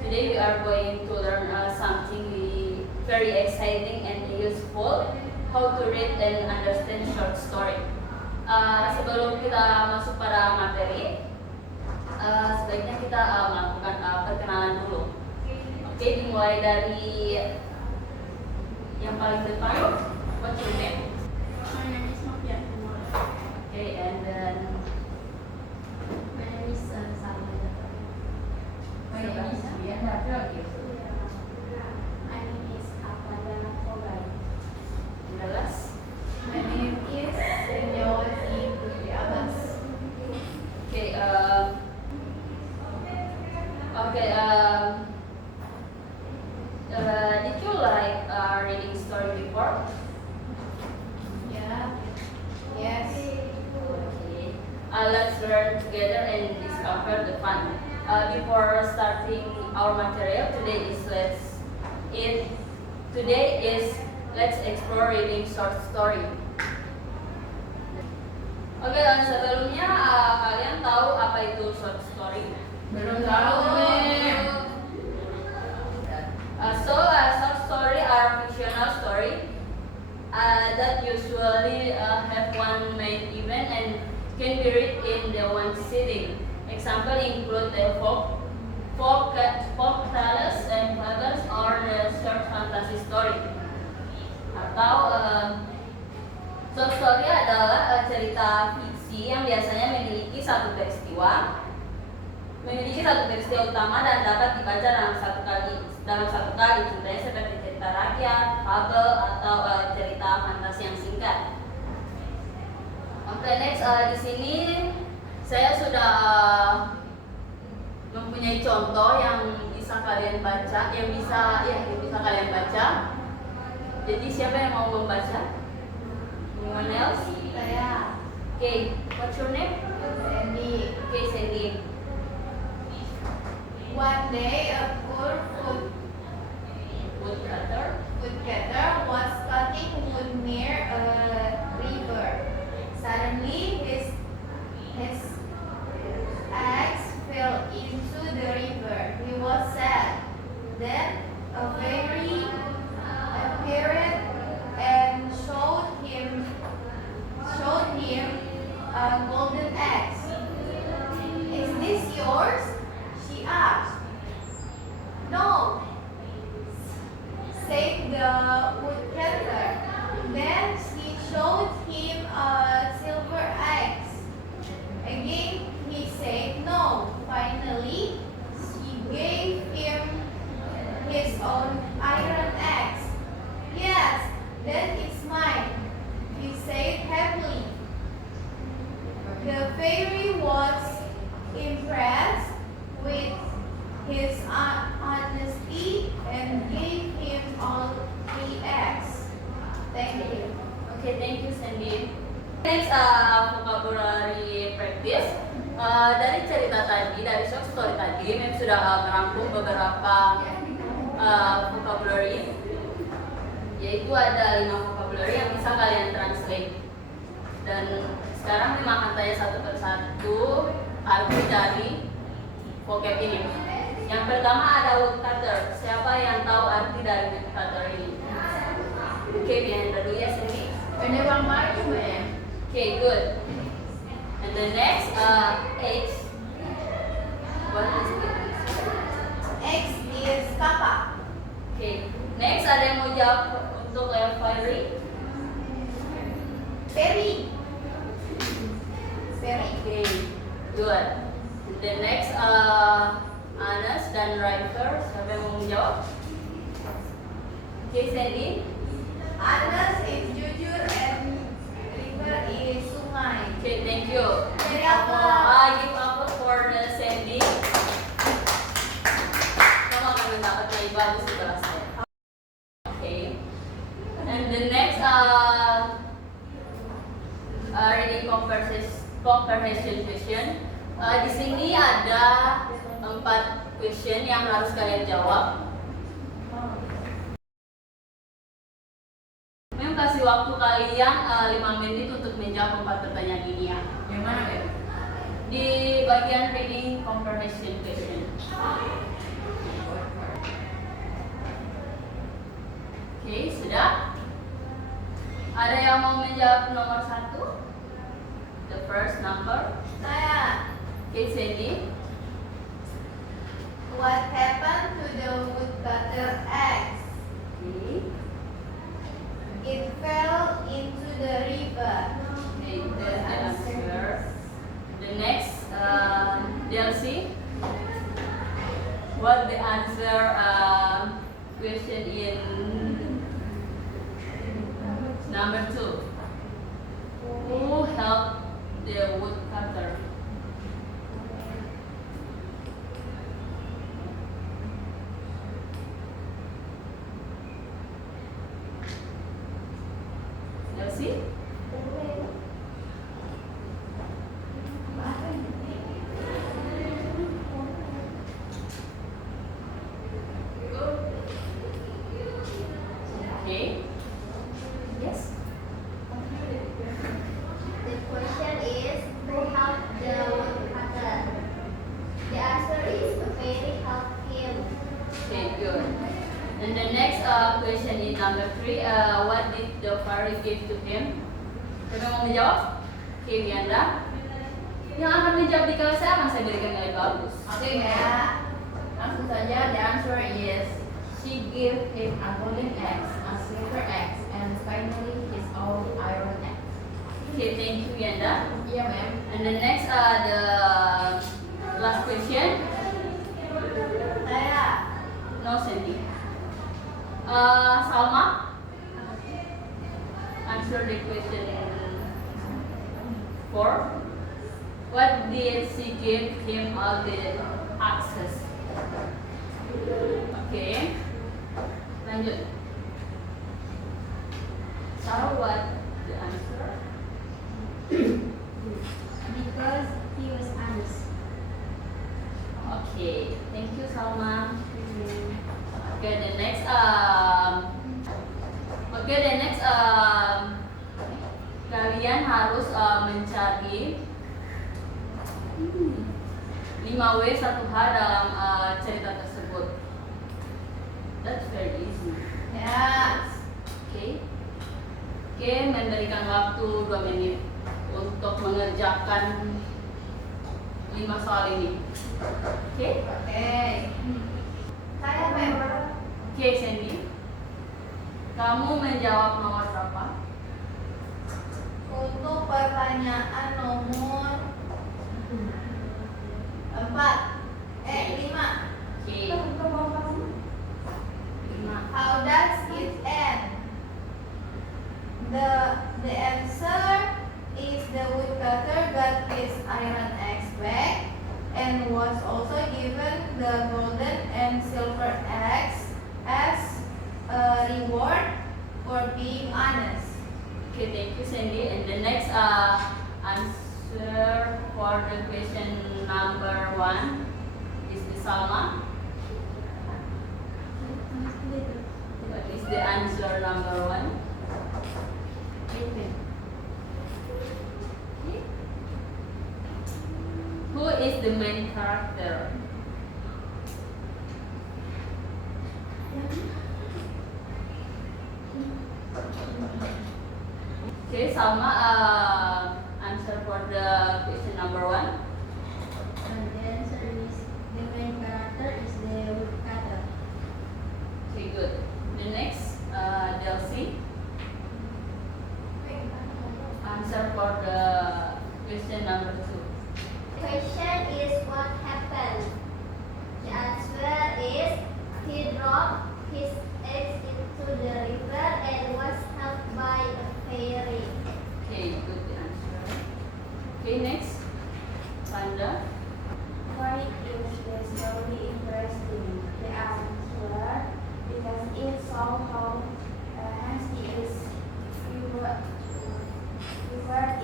Today we are going to learn something very exciting and useful, how to read and understand short story. Sebelum kita masuk pada materi, sebaiknya kita melakukan perkenalan dulu. Oke, dimulai dari yang paling depan. What's your name? My name is Mafia. Okay, and then My name is Salma. my name is Diana. My name is Afladana Fogai. The last. My name is Senyawati Putri Abbas. Okay, did you like reading story before? Yeah. Yes. Okay. Let's learn together and discover the fun. Before starting our material, today is let's explore reading short story. Oke, sebelumnya kalian tahu apa itu short story? Belum tahu, Nek. Short story are fictional story that usually have one main event and can be read in the one sitting. Example include the folk tales and fables or the short fantasy story. Atau short story adalah cerita fiksi yang biasanya memiliki satu peristiwa utama dan dapat dibaca dalam satu kali. Contohnya seperti cerita rakyat, fabel atau cerita fantasi yang singkat. Oke, next di sini saya sudah mempunyai contoh yang bisa kalian baca, yang bisa kalian baca. Jadi siapa yang mau membaca? Anyone else? Saya Okay, what's your name? Sandy. Okay, Sandy. One day, a poor Woodcutter. was cutting wood near a river. Suddenly, his axe fell into the river. He was sad. Then a fairy appeared and showed him a golden axe. Is this yours? She asked. No, said the woodcutter. Then she showed him a silver axe. Again he said no. Finally, she gave him his own iron axe. Yes, that is mine, he said happily. The fairy was impressed with his honesty and gave him all the eggs. Thank you. Okay, thank you, Sandy. Next, vocabulary practice. Dari cerita tadi, dari short story tadi, Mem sudah merangkum beberapa vocabulary, yaitu ada 5 vocabulary yang bisa kalian translate. Dan sekarang Mem akan tanya satu persatu arti dari vocab ini. Yang pertama ada woodcutter. Siapa yang tahu arti dari woodcutter ini? Oke, Bianca dulu ya, Sandy. Penyebang maju, ya. Okay, good. And the next, X. What is it? X is kapak. Okay. Next, ada yang mau jawab untuk fairy? Fairy. Okay, good. And the next, Anas dan River. Siapa yang mau menjawab? Okay, Sandy. Anas is jujur and river is sungai. Okay, thank you. Dari apa? Give applause for the Sandy. Kamu akan mendapat nilai bagus di kelasnya. Okay. And the next, reading comprehension question. Di sini ada 4 question yang harus kalian jawab. Mem kasih waktu kalian 5 menit untuk menjawab 4 pertanyaan ini ya. Yang mana, ya? Di bagian reading comprehension question. what the answer question in number 2? Who helped the woodcutter? Elsie? Okay. Yes. The question is, who helped the woodcutter? The answer is a fairy helped him. Okay, good. And the next question is number 3. What did the fairy give to him? Siapa yang mau menjawab? Oke, Bianda. Yang akan menjawab di kelas saya akan saya berikan nilai bagus. Oke ya. Langsung saja, the answer is she gave him a golden axe, a silver axe, and finally his own iron axe. Okay, thank you, Bianda. Iya, ma'am. And the next, the last question. Saya. No, Sandy. Salma, answer the question 4. What did she give him all the access? Okay. Lanjut. Sarah, what the answer? Because he was honest. Okay, thank you, Salma. Okay, the next kalian harus mencari 5W 1H dalam cerita tersebut. That's very easy. Yes. Okay. Oke, memberikan waktu 2 menit untuk mengerjakan 5 soal ini. Oke? Oke. Saya, ma'am. Oke, Sandy. Kamu menjawab nomor berapa? Untuk pertanyaan nomor 5. Oke. 5. How does it end? The answer is the woodcutter got his iron axe back and was also given the golden and silver axe as a reward for being honest. Okay, thank you, Sandy. And the next answer for the question number 1 is the Salma. What is the answer number 1? Who is the main character? Okay, Salma, answer for the question number 1. The answer is the main character is the woodcutter. Okay, good. The next, Delcy, answer for the question number 2. Question is what happened? The answer is he dropped his eggs into the river and was helped by a fairy. Okay, good answer. Okay, next, Panda. Why is the story interesting? The answer because it shows how Nancy is favored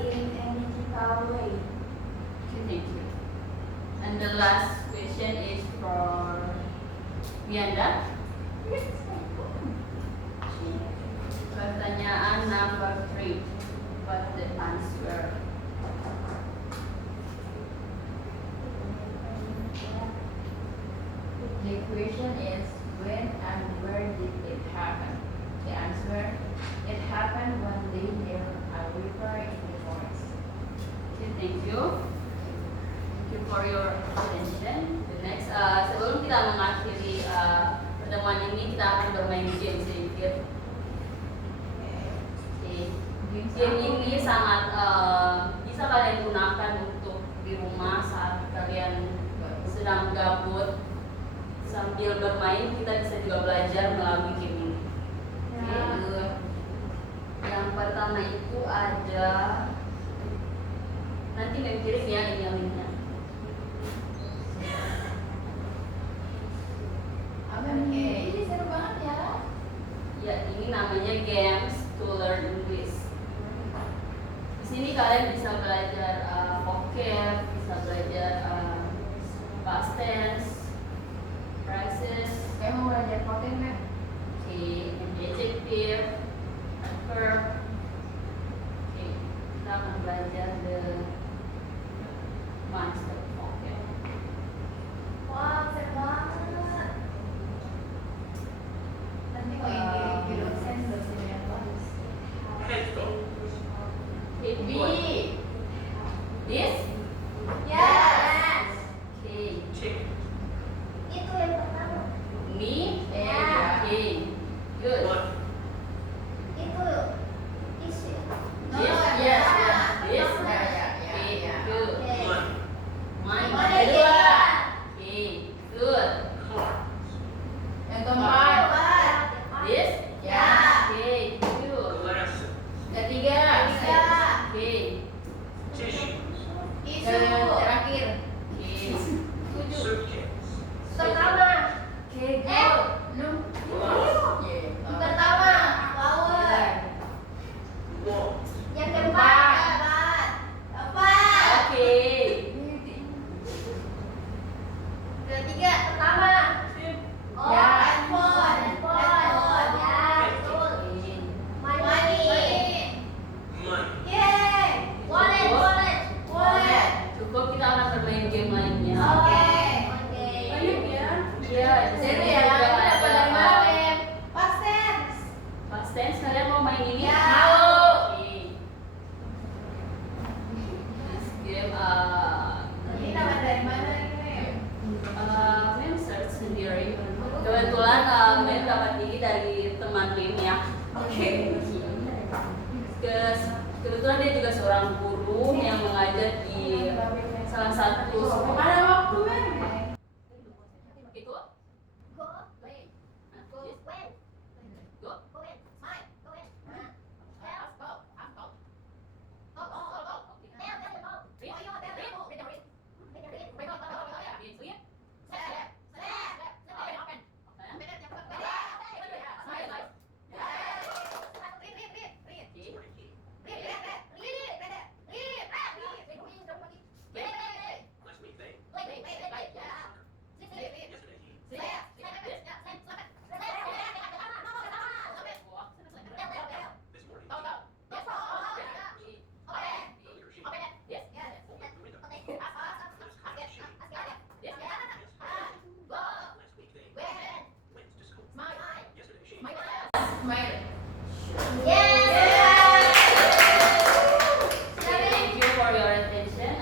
in a mythical way. Okay, thank you. And the last question is for Mianda. Pertanyaan number 3. What's the answer? The question is when and where did it happen? The answer, it happened one day near a river in the forest. Okay, thank you. Thank you for your attention. The next, sebelum kita mengakhiri pertemuan ini, kita akan bermain game sedikit. Okay. Game ini sangat bisa kalian gunakan untuk di rumah saat kalian sedang gabut, sambil bermain kita bisa juga belajar melalui game ini. Ya. Oke. Yang pertama itu ada, nanti Mem kirim ya ini linknya. Oke, ini seru banget ya. Ya, ini namanya Games to Learn English. Di sini kalian bisa belajar vocab, bisa belajar past tense, phrases, Kayak mau belajar voting kan? adjective, verb. Oke, kita akan belajar the master vocab. Wah, keren banget. Nanti kalau yang di dosen yang bagus. Okay, B. This? Yes. Okay. Itu yang pertama. Me? Ya. Okay. Good. Itu isi. Yes, yes, yes. This? Ya, ya, ya, Okay, ya. good. Mine. Mana Kedua. dia? Okay, good. Yang keempat. This? Ya. Okay, good. Ketiga. Okay. Isu. Terakhir. Okay. Pertama. Okay, good. Lu. Yeah. Pertama. Power. Yang keempat. Empat. Okay. Ketiga. Pertama. Oh, Ya. handphone. Handphone. Ya, betul. Okay. Money. Yeay. Wallet. Wallet. Wallet. Cukup, kita akan bermain game lainnya. Oke. Banyak ya? Iya, di Seru sini ya. juga Kita dapat dari ada mana, Beb? Past tense. past tense. Kalian mau main ini? Ya. Oke. This game, Ini dapat dari mana ini? Mem search sendiri. Kebetulan Mem dapat ini dari teman Mem ya. Oke. Kebetulan dia juga seorang guru yang mengajar di salah satu sekolah. Ada waktu, Mem. Itu? Go. Smile. Thank you for your attention.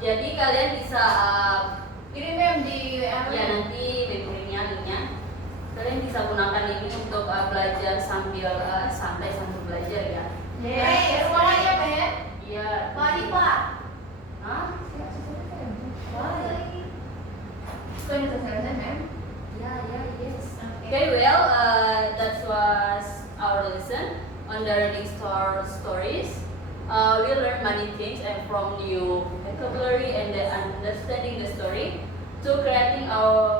Jadi kalian bisa Kirim, Mem, di apa? ya nanti linknya linknya. Kalian bisa gunakan ini untuk belajar sambil santai sambil belajar ya. Yes. Semuanya, Mem. Iya. Mari, Pak. Hah? Kok ini selesai, Mem? Ya, ya, yes. Okay, well, that was our lesson on the reading stories. We learned many things and from new vocabulary and then understanding the story to creating our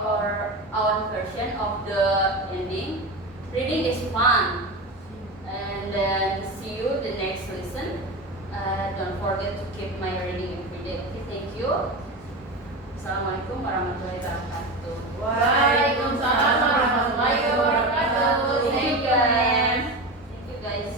own version of the ending. Reading is fun. And then see you the next lesson. Don't forget to keep my reading every day. Okay, thank you. Assalamualaikum warahmatullahi wabarakatuh. Waalaikumsalam warahmatullahi wabarakatuh. Thank you guys. Thank you guys.